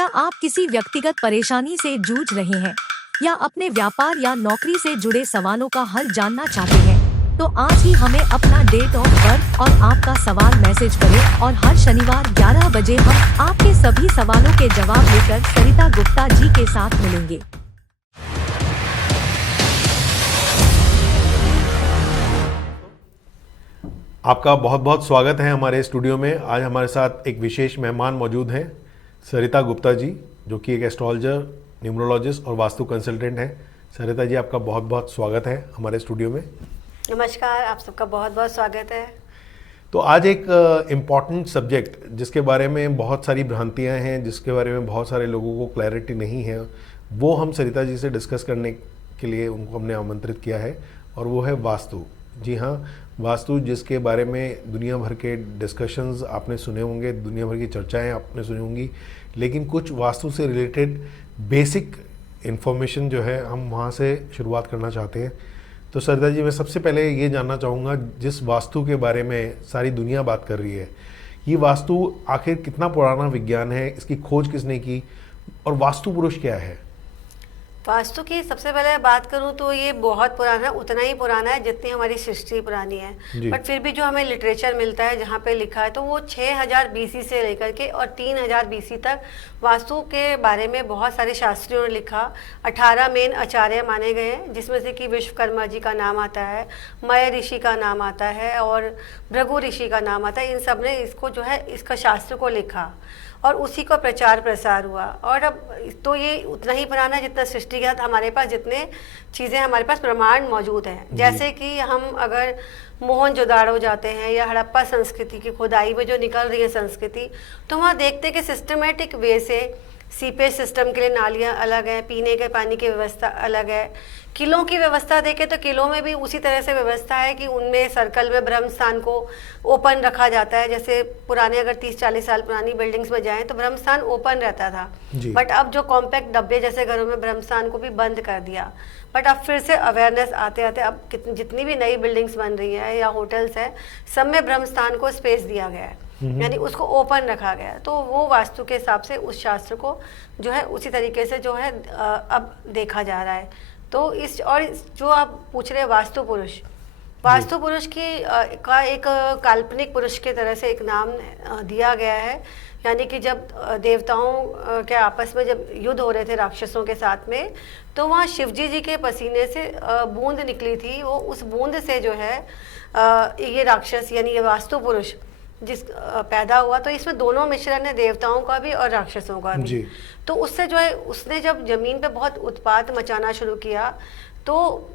क्या आप किसी व्यक्तिगत परेशानी से जूझ रहे हैं या अपने व्यापार या नौकरी से जुड़े सवालों का हल जानना चाहते हैं? तो आज ही हमें अपना डेट ऑफ बर्थ और आपका सवाल मैसेज करें और हर शनिवार 11 बजे हम आपके सभी सवालों के जवाब लेकर सरिता गुप्ता जी के साथ मिलेंगे। आपका बहुत बहुत स्वागत है हमारे स्टूडियो में। आज हमारे साथ एक विशेष मेहमान मौजूद हैं, सरिता गुप्ता जी, जो कि एक एस्ट्रोलॉजर, न्यूमरोलॉजिस्ट और वास्तु कंसल्टेंट हैं। सरिता जी, आपका बहुत बहुत स्वागत है हमारे स्टूडियो में। नमस्कार, आप सबका बहुत बहुत स्वागत है। तो आज एक इम्पॉर्टेंट सब्जेक्ट, जिसके बारे में बहुत सारी भ्रांतियां हैं, जिसके बारे में बहुत सारे लोगों को क्लैरिटी नहीं है, वो हम सरिता जी से डिस्कस करने के लिए उनको हमने आमंत्रित किया है, और वो है वास्तु। जी हाँ, वास्तु, जिसके बारे में दुनिया भर के डिस्कशंस आपने सुने होंगे, दुनिया भर की चर्चाएं आपने सुनी होंगी, लेकिन कुछ वास्तु से रिलेटेड बेसिक इन्फॉर्मेशन जो है हम वहाँ से शुरुआत करना चाहते हैं। तो सरिता जी, मैं सबसे पहले ये जानना चाहूँगा, जिस वास्तु के बारे में सारी दुनिया बात कर रही है, ये वास्तु आखिर कितना पुराना विज्ञान है, इसकी खोज किसने की, और वास्तु पुरुष क्या है? वास्तु की सबसे पहले बात करूं तो ये बहुत पुराना है, उतना ही पुराना है जितनी हमारी सृष्टि पुरानी है। बट फिर भी जो हमें लिटरेचर मिलता है जहाँ पे लिखा है, तो वो 6000 बीसी से लेकर के और 3000 बीसी तक वास्तु के बारे में बहुत सारे शास्त्रियों ने लिखा। 18 मेन आचार्य माने गए हैं, जिसमें से कि विश्वकर्मा जी का नाम आता है, मय ऋषि का नाम आता है और भृगु ऋषि का नाम आता है। इन सब ने इसको जो है, इसका शास्त्र को लिखा और उसी का प्रचार प्रसार हुआ। और अब तो ये उतना ही पुराना है जितना सृष्टिगत हमारे पास जितने चीज़ें हमारे पास प्रमाण मौजूद हैं। जैसे कि हम अगर मोहनजोदाड़ो जाते हैं या हड़प्पा संस्कृति की खुदाई में जो निकल रही है संस्कृति, तो वहाँ देखते हैं कि सिस्टमेटिक वे से सीपेज सिस्टम के लिए नालियाँ अलग है, पीने के पानी की व्यवस्था अलग है। किलों की व्यवस्था देखें तो किलों में भी उसी तरह से व्यवस्था है कि उनमें सर्कल में ब्रह्म स्थान को ओपन रखा जाता है। जैसे पुराने अगर 30-40 साल पुरानी बिल्डिंग्स में जाएं तो ब्रह्म स्थान ओपन रहता था, बट अब जो कॉम्पैक्ट डब्बे जैसे घरों में ब्रह्म स्थान को भी बंद कर दिया। बट अब फिर से अवेयरनेस आते आते अब जितनी भी नई बिल्डिंग्स बन रही है या होटल्स है, सब में ब्रह्म स्थान को स्पेस दिया गया है, यानी उसको ओपन रखा गया है। तो वो वास्तु के हिसाब से उस शास्त्र को जो है उसी तरीके से जो है अब देखा जा रहा है। तो जो आप पूछ रहे हैं वास्तु पुरुष का एक काल्पनिक पुरुष की तरह से एक नाम दिया गया है। यानी कि जब देवताओं के आपस में जब युद्ध हो रहे थे राक्षसों के साथ में, तो वहाँ शिवजी जी के पसीने से बूंद निकली थी। वो उस बूंद से जो है ये राक्षस यानी ये वास्तु पुरुष जिस पैदा हुआ। तो इसमें दोनों मिश्रण है, देवताओं का भी और राक्षसों का भी। तो उससे जो है, उसने जब जमीन पे बहुत उत्पात मचाना शुरू किया, तो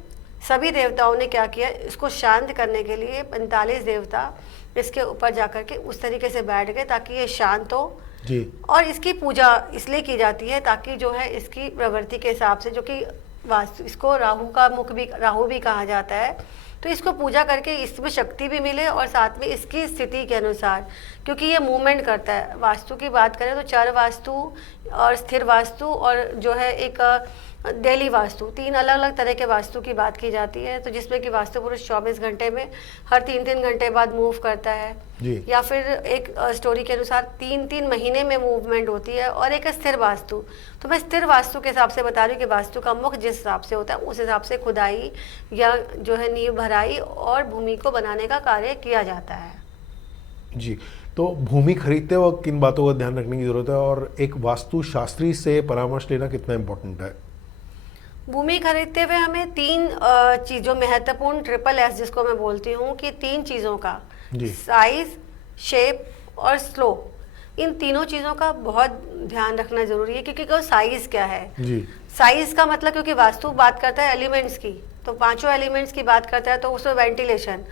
सभी देवताओं ने क्या किया, इसको शांत करने के लिए 45 देवता इसके ऊपर जाकर के उस तरीके से बैठ गए ताकि ये शांत हो जी। और इसकी पूजा इसलिए की जाती है ताकि जो है इसकी प्रवृत्ति के हिसाब से, जो कि वास्तु, इसको राहु का मुख भी, राहु भी कहा जाता है, तो इसको पूजा करके इसमें शक्ति भी मिले और साथ में इसकी स्थिति के अनुसार, क्योंकि ये मूवमेंट करता है। वास्तु की बात करें तो चर वास्तु और स्थिर वास्तु और जो है एक डेली वास्तु, 3 अलग अलग तरह के वास्तु की बात की जाती है। तो जिसमें कि वास्तु पुरुष 24 घंटे में हर 3-3 घंटे बाद मूव करता है जी। या फिर एक स्टोरी के अनुसार 3-3 महीने में मूवमेंट होती है। और एक स्थिर वास्तु, तो मैं स्थिर वास्तु के हिसाब से बता रही हूँ कि वास्तु का मुख जिस हिसाब से होता है उस हिसाब से खुदाई या जो है नींव भराई और भूमि को बनाने का कार्य किया जाता है जी। तो भूमि खरीदते वक्त किन बातों का ध्यान रखने की जरूरत है, और एक वास्तु शास्त्री से परामर्श लेना कितना इम्पोर्टेंट है? भूमि खरीदते हुए हमें 3 चीज़ों, महत्वपूर्ण ट्रिपल S जिसको मैं बोलती हूँ कि 3 चीज़ों का, साइज, शेप और स्लोप, इन तीनों चीज़ों का बहुत ध्यान रखना जरूरी है। क्योंकि साइज क्या है जी। साइज का मतलब, क्योंकि वास्तु बात करता है एलिमेंट्स की, तो 5 एलिमेंट्स की बात करता है, तो उसमें वेंटिलेशन,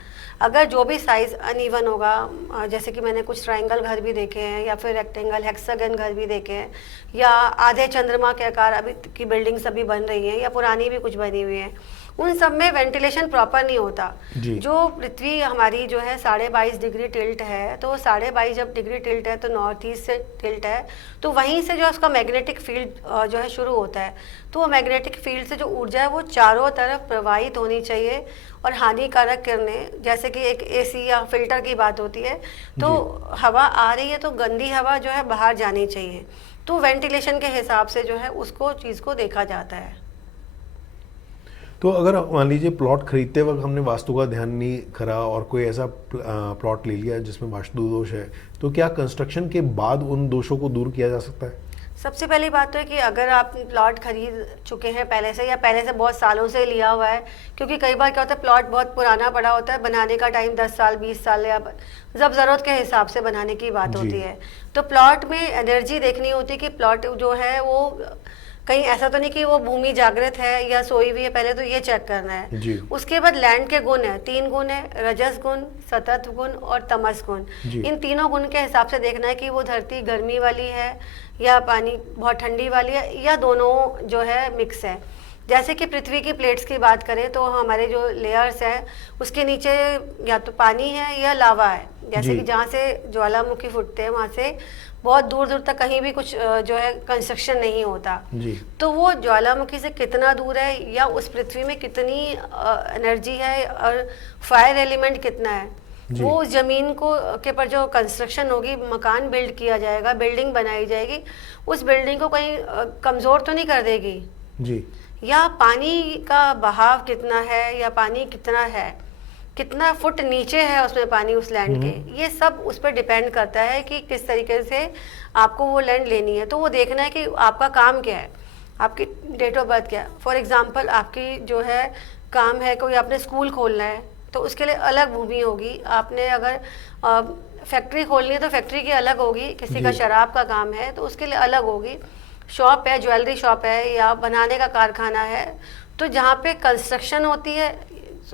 अगर जो भी साइज अनइवन होगा, जैसे कि मैंने कुछ ट्रायंगल घर भी देखे हैं या फिर रेक्टेंगल हेक्सागन घर भी देखे हैं, या आधे चंद्रमा के आकार अभी की बिल्डिंग्स अभी बन रही हैं या पुरानी भी कुछ बनी हुई हैं, उन सब में वेंटिलेशन प्रॉपर नहीं होता। जो पृथ्वी हमारी जो है 22.5 डिग्री टिल्ट है, तो 22.5 जब डिग्री टिल्ट है तो नॉर्थ ईस्ट से टिल्ट है, तो वहीं से जो उसका मैग्नेटिक फील्ड जो है शुरू होता है। तो वो मैग्नेटिक फील्ड से जो ऊर्जा है वो चारों तरफ प्रवाहित होनी चाहिए, और हानिकारक किरणें, जैसे कि एक एसी या फिल्टर की बात होती है, तो हवा आ रही है तो गंदी हवा जो है बाहर जानी चाहिए। तो वेंटिलेशन के हिसाब से जो है उसको चीज़ को देखा जाता है। तो अगर मान लीजिए प्लॉट खरीदते वक्त हमने वास्तु का ध्यान नहीं करा और कोई ऐसा प्लॉट ले लिया जिसमें वास्तु दोष है, तो क्या कंस्ट्रक्शन के बाद उन दोषों को दूर किया जा सकता है? सबसे पहली बात तो है कि अगर आप प्लॉट खरीद चुके हैं पहले से या पहले से बहुत सालों से लिया हुआ है, क्योंकि कई बार क्या होता है प्लॉट बहुत पुराना पड़ा होता है, बनाने का टाइम 10 साल 20 साल या जब ज़रूरत के हिसाब से बनाने की बात होती है, तो प्लॉट में एनर्जी देखनी होती है कि प्लॉट जो है वो कहीं ऐसा तो नहीं कि वो भूमि जागृत है या सोई हुई है, पहले तो ये चेक करना है। जी। उसके बाद लैंड के गुण है, 3 गुण है, रजस गुण, सतत्व गुण और तमस गुण। इन तीनों गुण के हिसाब से देखना है कि वो धरती गर्मी वाली है या पानी बहुत ठंडी वाली है या दोनों जो है मिक्स है। जैसे कि पृथ्वी की प्लेट्स की बात करें तो हमारे जो लेयर्स है उसके नीचे या तो पानी है या लावा है, जैसे कि जहाँ से ज्वालामुखी फूटते हैं वहाँ से बहुत दूर दूर तक कहीं भी कुछ जो है कंस्ट्रक्शन नहीं होता जी। तो वो ज्वालामुखी से कितना दूर है या उस पृथ्वी में कितनी एनर्जी है और फायर एलिमेंट कितना है, वो उस जमीन को के पर जो कंस्ट्रक्शन होगी, मकान बिल्ड किया जाएगा, बिल्डिंग बनाई जाएगी, उस बिल्डिंग को कहीं कमज़ोर तो नहीं कर देगी जी। या पानी का बहाव कितना है या पानी कितना है, कितना फुट नीचे है उसमें पानी उस लैंड के, ये सब उस पर डिपेंड करता है कि किस तरीके से आपको वो लैंड लेनी है। तो वो देखना है कि आपका काम क्या है, आपकी डेट ऑफ बर्थ क्या है। फॉर एग्जांपल आपकी जो है काम है कोई आपने स्कूल खोलना है तो उसके लिए अलग भूमि होगी, आपने अगर फैक्ट्री खोलनी है तो फैक्ट्री की अलग होगी, किसी का शराब का काम है तो उसके लिए अलग होगी, शॉप है ज्वेलरी शॉप है या बनाने का कारखाना है, तो जहाँ पे कंस्ट्रक्शन होती है,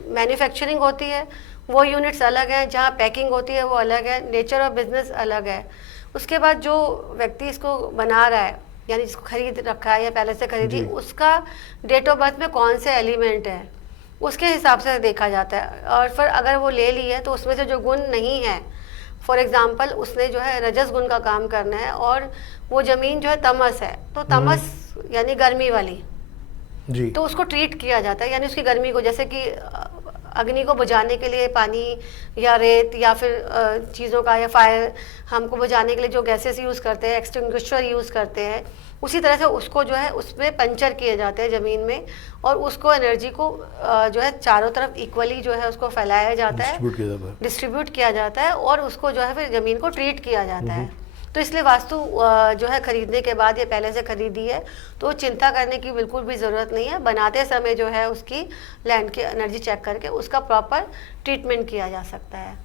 मैन्युफैक्चरिंग होती है, वो यूनिट्स अलग हैं, जहाँ पैकिंग होती है वो अलग है, नेचर ऑफ बिजनेस अलग है। उसके बाद जो व्यक्ति इसको बना रहा है यानी जिसको खरीद रखा है या पहले से खरीदी, उसका डेट ऑफ बर्थ में कौन से एलिमेंट है उसके हिसाब से देखा जाता है। और फिर अगर वो ले ली है तो उसमें से जो गुण नहीं है, फॉर एग्जाम्पल उसने जो है रजस गुण का काम करना है और वो ज़मीन जो है तमस है, तो तमस यानी गर्मी वाली जी। तो उसको ट्रीट किया जाता है, यानी उसकी गर्मी को, जैसे कि अग्नि को बुझाने के लिए पानी या रेत या फिर चीज़ों का या फायर हमको बुझाने के लिए जो गैसेस यूज़ करते हैं, एक्सटिंग्विशर यूज़ करते हैं, उसी तरह से उसको जो है उसमें पंचर किए जाते हैं ज़मीन में और उसको एनर्जी को जो है चारों तरफ इक्वली जो है उसको फैलाया जाता है, डिस्ट्रीब्यूट किया जाता है और उसको जो है फिर ज़मीन को ट्रीट किया जाता है। तो इसलिए वास्तु जो है खरीदने के बाद या पहले से खरीदी है तो चिंता करने की बिल्कुल भी ज़रूरत नहीं है। बनाते समय जो है उसकी लैंड की एनर्जी चेक करके उसका प्रॉपर ट्रीटमेंट किया जा सकता है।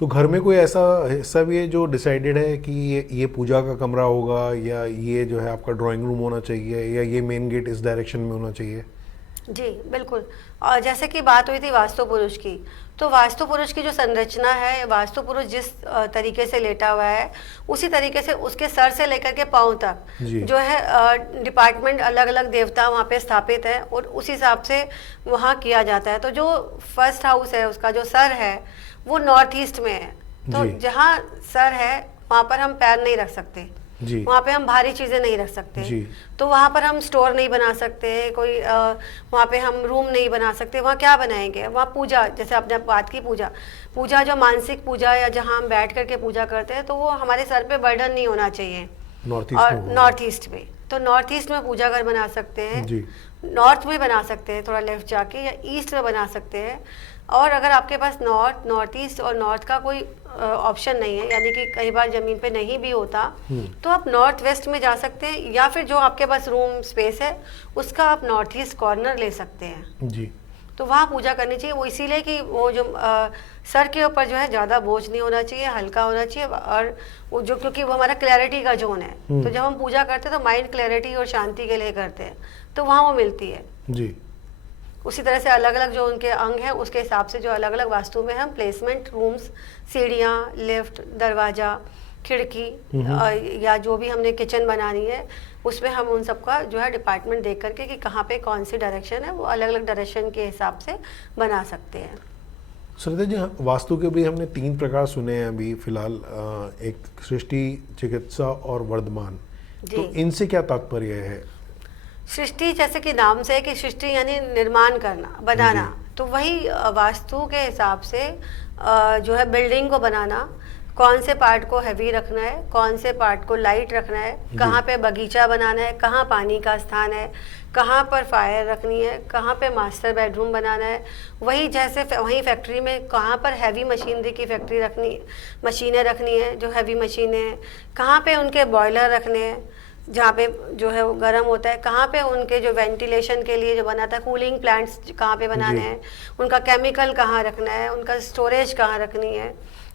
तो घर में कोई ऐसा हिस्सा भी है जो डिसाइडेड है कि ये पूजा का कमरा होगा या ये जो है आपका ड्राइंग रूम होना चाहिए या ये मेन गेट इस डायरेक्शन में होना चाहिए? जी बिल्कुल। और जैसे कि बात हुई थी वास्तु पुरुष की, तो वास्तु पुरुष की जो संरचना है, वास्तु पुरुष जिस तरीके से लेटा हुआ है उसी तरीके से उसके सर से लेकर के पाँव तक जो है डिपार्टमेंट अलग अलग देवता वहाँ पे स्थापित है और उस हिसाब से वहाँ किया जाता है। तो जो फर्स्ट हाउस है उसका जो सर है वो नॉर्थ ईस्ट में है, तो जहाँ सर है वहाँ पर हम पैर नहीं रख सकते, वहाँ पे हम भारी चीज़ें नहीं रख सकते, तो वहाँ पर हम स्टोर नहीं बना सकते, कोई वहाँ पे हम रूम नहीं बना सकते। वहाँ क्या बनाएंगे? वहाँ पूजा, जैसे आपने बात की पूजा जो मानसिक पूजा या जहाँ हम बैठ करके पूजा करते हैं तो वो हमारे सर पे बर्डन नहीं होना चाहिए। नॉर्थ ईस्ट में तो नॉर्थ ईस्ट में पूजा घर बना सकते हैं, नॉर्थ में बना सकते हैं थोड़ा लेफ्ट जाके, या ईस्ट में बना सकते हैं। और अगर आपके पास नॉर्थ ईस्ट और नॉर्थ का कोई ऑप्शन नहीं है, यानी कि कई बार ज़मीन पे नहीं भी होता, तो आप नॉर्थ वेस्ट में जा सकते हैं या फिर जो आपके पास रूम स्पेस है उसका आप नॉर्थ ईस्ट कॉर्नर ले सकते हैं जी। तो वहाँ पूजा करनी चाहिए। वो इसीलिए कि वो जो सर के ऊपर जो है ज़्यादा बोझ नहीं होना चाहिए, हल्का होना चाहिए, और वो जो क्योंकि वो हमारा क्लैरिटी का जोन है, तो जब हम पूजा करते हैं तो माइंड क्लैरिटी और शांति के लिए करते हैं, तो वहाँ वो मिलती है जी। उसी तरह से अलग अलग जो उनके अंग हैं उसके हिसाब से जो अलग अलग वास्तु में हम प्लेसमेंट, रूम्स, सीढ़ियाँ, लिफ्ट, दरवाज़ा, खिड़की या जो भी हमने किचन बनानी है उसमें हम उन सबका जो है डिपार्टमेंट देख करके कि कहाँ पे कौन सी डायरेक्शन है वो अलग अलग डायरेक्शन के हिसाब से बना सकते हैं। सरिता जी, वास्तु के भी हमने 3 प्रकार सुने हैं अभी फिलहाल, एक सृष्टि, चिकित्सा और वर्धमान, तो इनसे क्या तात्पर्य है? सृष्टि जैसे कि नाम से है कि सृष्टि यानी निर्माण करना, बनाना, तो वही वास्तु के हिसाब से जो है बिल्डिंग को बनाना, कौन से पार्ट को हैवी रखना है, कौन से पार्ट को लाइट रखना है, कहाँ पे बगीचा बनाना है, कहाँ पानी का स्थान है, कहाँ पर फायर रखनी है, कहाँ पे मास्टर बेडरूम बनाना है। वही जैसे वहीं फैक्ट्री में कहाँ पर हैवी मशीनरी की फैक्ट्री रखनी, मशीनें रखनी है जो हैवी मशीनें हैं, कहाँ पे उनके बॉयलर रखने हैं जहाँ पे जो है वो गर्म होता है, कहाँ पे उनके जो वेंटिलेशन के लिए जो बनाता है कूलिंग प्लांट्स कहाँ पे बनाने हैं, उनका केमिकल कहाँ रखना है, उनका स्टोरेज कहाँ रखनी है,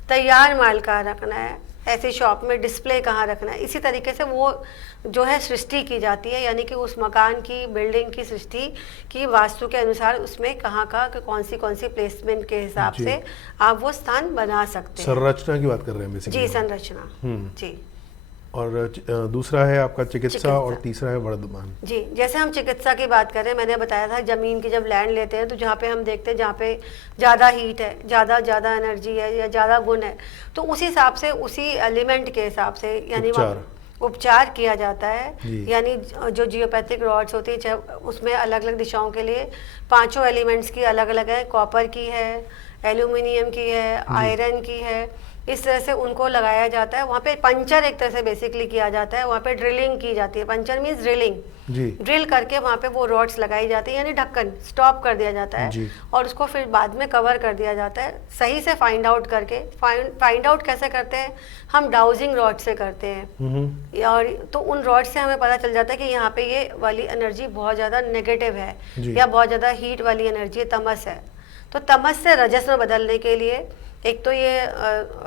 तैयार माल कहाँ रखना है, ऐसी शॉप में डिस्प्ले कहाँ रखना है। इसी तरीके से वो जो है सृष्टि की जाती है, यानी कि उस मकान की बिल्डिंग की सृष्टि की वास्तु के अनुसार उसमें कहाँ कौन सी प्लेसमेंट के हिसाब से आप वो स्थान बना सकते हैं। संरचना की बात कर रहे हैं बेसिकली। जी, संरचना। जी। और दूसरा है आपका चिकित्सा और तीसरा है वर्धमान। जी, जैसे हम चिकित्सा की बात करें, मैंने बताया था जमीन की जब लैंड लेते हैं तो जहाँ पे हम देखते हैं जहाँ पे ज़्यादा हीट है, ज़्यादा एनर्जी है या ज़्यादा गुण है, तो उस हिसाब से उसी एलिमेंट के हिसाब से यानी उपचार किया जाता है। यानी जो जियोपैथिक रॉड्स होती है उसमें अलग अलग दिशाओं के लिए 5 एलिमेंट्स की अलग अलग है, कॉपर की है, एल्यूमिनियम की है, आयरन की है, इस तरह से उनको लगाया जाता है। वहाँ पे पंचर एक तरह से बेसिकली किया जाता है, वहाँ पे ड्रिलिंग की जाती है। पंचर मीन्स ड्रिलिंग, ड्रिल करके वहाँ पे वो रॉड्स लगाई जाती है, यानी ढक्कन स्टॉप कर दिया जाता है और उसको फिर बाद में कवर कर दिया जाता है सही से फाइंड आउट करके। फाइंड आउट कैसे करते हैं हम? डाउजिंग रॉड से करते हैं, और तो उन रॉड से हमें पता चल जाता है कि यहाँ पे ये वाली एनर्जी बहुत ज़्यादा नेगेटिव है या बहुत ज़्यादा हीट वाली एनर्जी तमस है। तो तमस से रजस में बदलने के लिए एक तो ये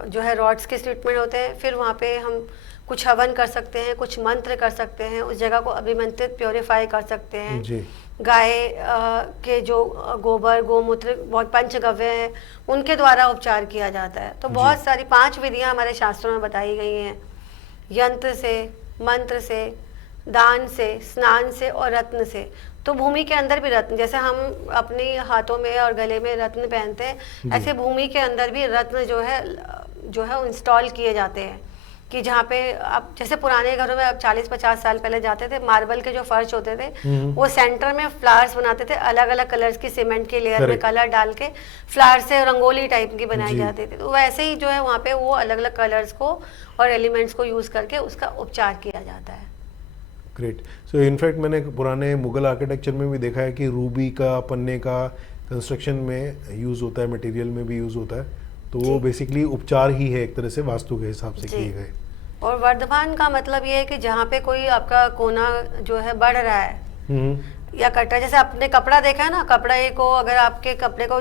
जो है रॉड्स के ट्रीटमेंट होते हैं, फिर वहाँ पे हम कुछ हवन कर सकते हैं, कुछ मंत्र कर सकते हैं, उस जगह को अभिमंत्रित प्योरीफाई कर सकते हैं। गाय के जो गोबर गोमूत्र बहुत पंचगव्य हैं उनके द्वारा उपचार किया जाता है। तो बहुत सारी 5 विधियाँ हमारे शास्त्रों में बताई गई हैं, यंत्र से, मंत्र से, दान से, स्नान से और रत्न से। तो भूमि के अंदर भी रत्न, जैसे हम अपने हाथों में और गले में रत्न पहनते हैं, ऐसे भूमि के अंदर भी रत्न जो है इंस्टॉल किए जाते हैं। कि जहाँ पे आप जैसे पुराने घरों में अब 40-50 साल पहले जाते थे, मार्बल के जो फर्श होते थे वो सेंटर में फ्लावर्स बनाते थे, अलग अलग कलर्स की सीमेंट की लेयर में कलर डाल के फ्लावर से रंगोली टाइप की बनाई जाती थी। तो वैसे ही जो है वहाँ पे वो अलग अलग कलर्स को और एलिमेंट्स को यूज करके उसका उपचार किया जाता है। ग्रेट। सो इनफैक्ट मैंने पुराने मुगल आर्किटेक्चर में भी देखा है कि रूबी का, पन्ने का कंस्ट्रक्शन में यूज़ होता है, मटेरियल में भी यूज़ होता है। तो वो बेसिकली उपचार ही है एक तरह से वास्तु के हिसाब से किए गए। और वर्धमान का मतलब ये है कि जहाँ पे कोई आपका कोना जो है बढ़ रहा है या कट रहा है, जैसे आपने कपड़ा देखा है ना, कपड़े को अगर आपके कपड़े को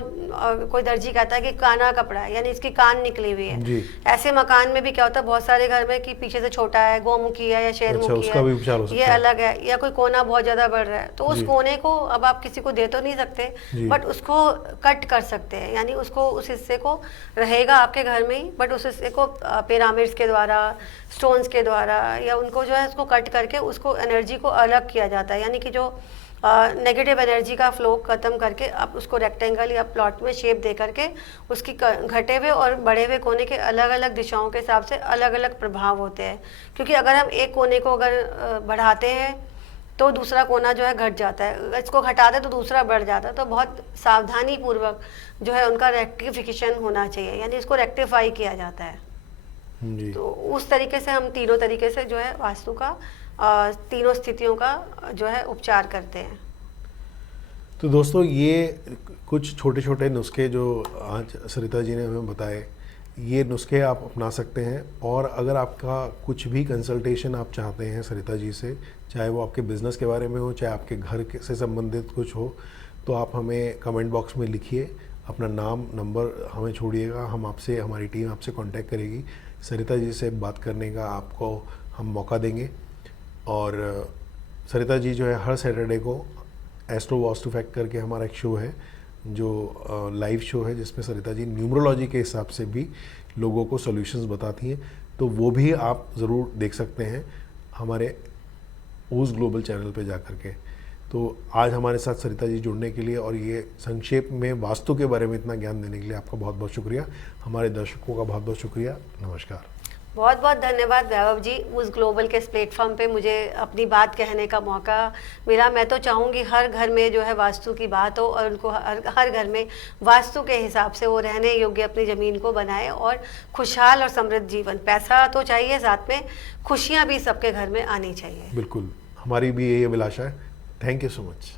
कोई दर्जी कहता है कि काना कपड़ा है, यानी इसकी कान निकली हुई है। ऐसे मकान में भी क्या होता है बहुत सारे घर में कि पीछे से छोटा है, गोमुखी है या शेरमुखी है, ये अलग है, या कोई कोना बहुत ज्यादा बढ़ रहा है, तो उस कोने को अब आप किसी को दे तो नहीं सकते, बट उसको कट कर सकते हैं, यानी उसको उस हिस्से को रहेगा आपके घर में ही, बट उस हिस्से को पिरामिड्स के द्वारा, स्टोन्स के द्वारा या उनको जो है उसको कट करके उसको एनर्जी को अलग किया जाता है। यानी कि जो नेगेटिव एनर्जी का फ्लो ख़त्म करके आप उसको रेक्टेंगल या प्लॉट में शेप दे करके उसकी घटे हुए और बढ़े हुए कोने के अलग अलग दिशाओं के हिसाब से अलग अलग प्रभाव होते हैं। क्योंकि अगर हम एक कोने को अगर बढ़ाते हैं तो दूसरा कोना जो है घट जाता है, अगर इसको घटा दे तो दूसरा बढ़ जाता है। तो बहुत सावधानी पूर्वक जो है उनका रेक्टिफिकेशन होना चाहिए, यानी इसको रेक्टिफाई किया जाता है। तो उस तरीके से हम तीनों तरीके से जो है वास्तु का तीनों स्थितियों का जो है उपचार करते हैं। तो दोस्तों ये कुछ छोटे छोटे नुस्खे जो आज सरिता जी ने हमें बताए, ये नुस्खे आप अपना सकते हैं। और अगर आपका कुछ भी कंसल्टेशन आप चाहते हैं सरिता जी से, चाहे वो आपके बिज़नेस के बारे में हो, चाहे आपके घर से संबंधित कुछ हो, तो आप हमें कमेंट बॉक्स में लिखिए, अपना नाम नंबर हमें छोड़िएगा, हम आपसे, हमारी टीम आपसे कांटेक्ट करेगी। सरिता जी से बात करने का आपको हम मौका देंगे। और सरिता जी जो है हर सैटरडे को एस्ट्रो वास्तु फैक्ट करके हमारा एक शो है, जो लाइव शो है, जिसमें सरिता जी न्यूमरोलॉजी के हिसाब से भी लोगों को सॉल्यूशंस बताती हैं। तो वो भी आप ज़रूर देख सकते हैं हमारे ओज ग्लोबल चैनल पे जा कर के। तो आज हमारे साथ सरिता जी जुड़ने के लिए और ये संक्षेप में वास्तु के बारे में इतना ज्ञान देने के लिए आपका बहुत बहुत शुक्रिया। हमारे दर्शकों का बहुत बहुत शुक्रिया। नमस्कार। बहुत बहुत धन्यवाद वैभव जी, उस ग्लोबल के इस प्लेटफॉर्म पे मुझे अपनी बात कहने का मौका मिला। मैं तो चाहूँगी हर घर में जो है वास्तु की बात हो और उनको हर घर में वास्तु के हिसाब से वो रहने योग्य अपनी ज़मीन को बनाए और खुशहाल और समृद्ध जीवन। पैसा तो चाहिए, साथ में खुशियाँ भी सबके घर में आनी चाहिए। बिल्कुल, हमारी भी यही अभिलाषा है। Thank you so much.